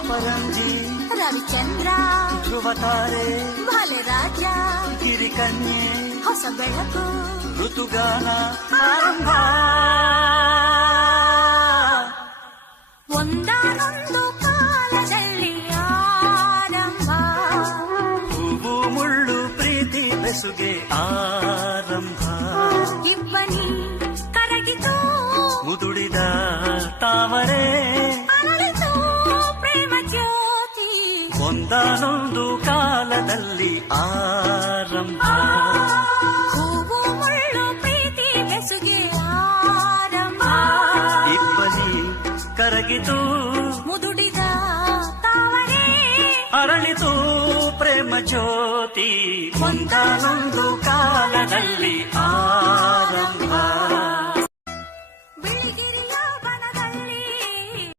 ಅಪರಂಜಿ ರವಿಚಂದ್ರ ಧ್ರುವತಾರೆ ಬಾಲರಾಜ ಗಿರಿಕನ್ಯೆ ಹೊಸ ಬೆಳಕು ಋತುಗಾನ ಆರಂಭ ಒಂದಾನೊಂದು ಕಾಲದಲ್ಲಿ ಆರಂಭ ಹೂವು ಮುಳ್ಳು ಪ್ರೀತಿ ಬೆಸುಗೆ ಆರಂಭ ಇಬ್ಬನಿ ಕರಗಿತು ಮುದುಡಿದ ತಾವರೆ ಅರಳಿತು ಪ್ರೇಮ ಜ್ಯೋತಿ ಒಂದಾನೊಂದು ಕಾಲದಲ್ಲಿ ಆರಂಭ ಹೂವು ಮುಳ್ಳು ಪ್ರೀತಿ ಬೆಸುಗೆ ಆರಂಭ ಇಬ್ಬನಿ ಕರಗಿತು ಮುದುಡಿದ ತಾವರೆ ಅರಳಿತು ಪ್ರೇಮ ಜ್ಯೋತಿ ಒಂದಾನೊಂದು ಕಾಲದಲ್ಲಿ ಆರಂಭ